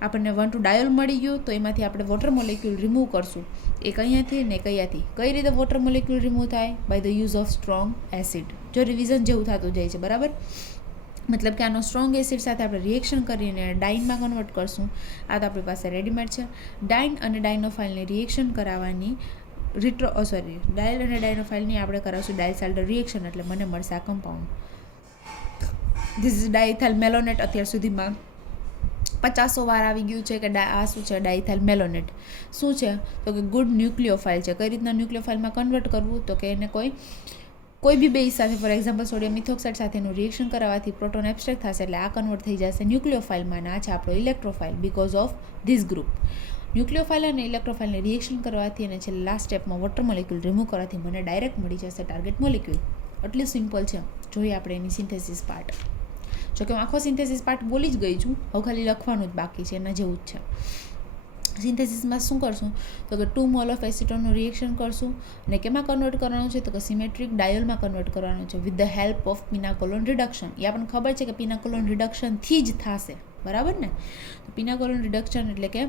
આપણને 1,2 ડાયોલ મળી ગયું, તો એમાંથી આપણે વોટર મોલેક્યુલ રિમૂવ કરશું. એક અહીંયાથી ને એક અહીંયાથી. કઈ રીતે વોટર મોલેક્યુલ રિમૂવ થાય, by the use of strong acid. જો રિવિઝન જેવું થતું જાય છે, બરાબર. મતલબ કે આનો સ્ટ્રોંગ એસિડ સાથે આપણે રિએક્શન કરીને ડાઇનમાં કન્વર્ટ કરશું. આ તો આપણી પાસે રેડીમેડ છે. ડાઇન અને ડાયનોફાઇલની રિએક્શન કરાવવાની ડાયલ અને ડાયનોફાઇલની આપણે કરાવશું ડાયલ્સાલ્ડર રિએક્શન, એટલે મને મળશે આ compound. This is diethyl malonate. અત્યાર સુધીમાં 50 વાર આવી ગયું છે કે આ શું છે, ડાયથાઇલ મેલોનેટ શું છે તો કે ગુડ ન્યુક્લિયોફાઇલ છે. કઈ રીતના ન્યુક્લિયોફાઇલમાં કન્વર્ટ કરવું તો કે એને કોઈ બી બેઝ સાથે, ફોર એક્ઝામ્પલ સોડિયમ મિથોક્સાઇડ સાથેનું રિએક્શન કરાવવાથી પ્રોટોન એબ્સ્ટ્રેક્ટ થશે, એટલે આ કન્વર્ટ થઈ જશે ન્યુક્લિયોફાઇલમાં. અને આ છે આપણો electrophile because of this group. ન્યુક્લિયોફાઇલ અને ઇલેક્ટ્રોફાઇલને રિએક્શન કરવાથી અને છેલ્લે લાસ્ટ સ્ટેપમાં વોટર મોલિક્યુલ રિમૂવ કરવાથી મને ડાયરેક્ટ મળી જશે ટાર્ગેટ મોલિક્યુલ. એટલું સિમ્પલ છે. જોઈએ આપણે એની સિન્થેસિસ પાર્ટ. જો કે હું આખો સિન્થેસિસ પાર્ટ બોલી જ ગઈ છું, હવે ખાલી લખવાનું જ બાકી છે, એના જેવું જ છે. સિન્થેસિસમાં શું કરશું તો કે 2 મોલ ઓફ એસિટોનનું રિએક્શન કરશું અને કેમાં કન્વર્ટ કરવાનું છે તો કે સિમેટ્રિક ડાયોલમાં કન્વર્ટ કરવાનું છે with the help of pinacolone reduction. એ આપણને ખબર છે કે પિનાકોલોન રિડક્શનથી જ થશે, બરાબર ને. તો પિનાકોલોન રિડક્શન એટલે કે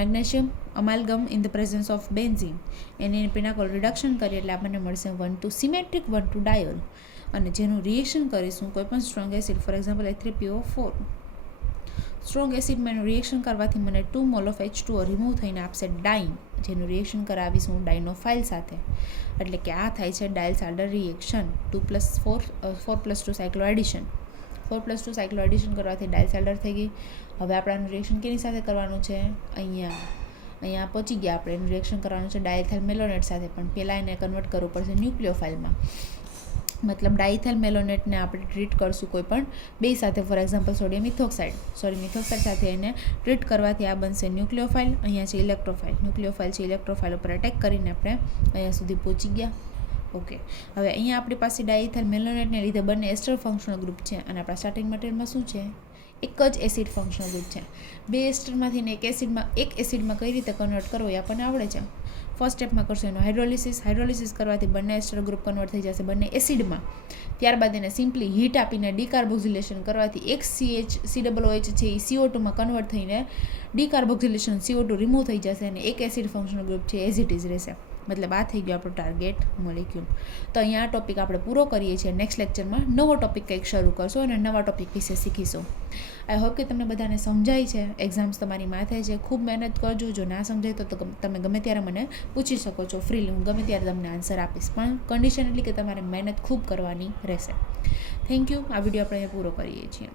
magnesium amalgam in the presence of benzene, એને પિનાકોલોન રિડક્શન કરીએ એટલે આપણને મળશે 1 to સિમેટ્રિક 1 to ડાયોલ. અને જેનું રિએક્શન કરીશું કોઈ પણ strong acid, for example H3PO4 strong એસિડમાં એનું રિએક્શન કરવાથી મને 2 મોલ ઓફ H2O રિમૂવ થઈને આપશે ડાઇન, જેનું રિએક્શન કરાવીશું ડાયનોફાઇલ સાથે. એટલે કે આ થાય છે Diels Alder reaction. 4+2 cycloaddition. 4+2 cycloaddition કરવાથી ડાયલ્સાલ્ડર થઈ ગઈ. હવે આપણાનું રિએક્શન કેની સાથે કરવાનું છે? અહીંયા પહોંચી ગયા આપણે. એનું રિએક્શન કરવાનું છે ડાયથાઇલ મેલોનેટ સાથે, પણ પહેલાં એને કન્વર્ટ કરવું પડશે ન્યુક્લિયોફાઇલમાં. મતલબ ડાયથાઇલ મેલોનેટને આપણે ટ્રીટ કરશું કોઈ પણ બે સાથે, ફોર એક્ઝામ્પલ સોડિયમ મિથોક્સાઇડ સાથે એને ટ્રીટ કરવાથી આ બનશે ન્યુક્લિયોફાઇલ. અહીંયા છે ઇલેક્ટ્રોફાઇલ. ન્યુક્લિયોફાઇલ છે ઇલેક્ટ્રોફાઇલ ઉપર અટેક કરીને આપણે અહીંયા સુધી પહોંચી ગયા. ઓકે, હવે અહીંયા આપણી પાસે ડાયથાઇલ મેલોનેટને લીધે બંને એસ્ટર ફંક્શનલ ગ્રુપ છે અને આપણા સ્ટાર્ટિંગ મટીરિયલમાં શું છે? એક જ એસિડ ફંક્શનલ ગ્રુપ છે. બે એસ્ટરમાંથી એક એસિડમાં કઈ રીતે કન્વર્ટ કરવો એ આપણને આવડે છે. ફર્સ્ટ સ્ટેપમાં કરશું એનું હાઇડ્રોલિસિસ કરવાથી બંને એસ્ટર ગ્રુપ કન્વર્ટ થઈ જશે બંને એસિડમાં. ત્યારબાદ એને સિમ્પલી હીટ આપીને ડીકાર્બોક્સિલેશન કરવાથી એક COH છે એ CO2માં કન્વર્ટ થઈને ડીકાર્બોક્સિલેશન CO2 રિમૂવ થઈ જશે અને એક એસિડ ફંક્શનલ ગ્રુપ છે એઝ ઇટ ઇઝ રહેશે. મતલબ આ થઈ ગયો આપણો ટાર્ગેટ મોલિક્યુલ. તો અહીંયા આ ટોપિક આપણે પૂરો કરીએ છીએ. નેક્સ્ટ લેક્ચરમાં નવો ટોપિક કંઈક શરૂ કરશો અને નવા ટોપિક વિશે શીખીશું. આઈ હોપ કે તમને બધાને સમજાય છે. એક્ઝામ્સ તમારી માથે છે, ખૂબ મહેનત કરજો. જો ના સમજાય તો તમે ગમે ત્યારે મને પૂછી શકો છો ફ્રીલી, હું ગમે ત્યારે તમને આન્સર આપીશ. પણ કન્ડિશન એટલી કે તમારે મહેનત ખૂબ કરવાની રહેશે. Thank you. આ વિડીયો આપણે અહીંયા પૂરો કરીએ છીએ.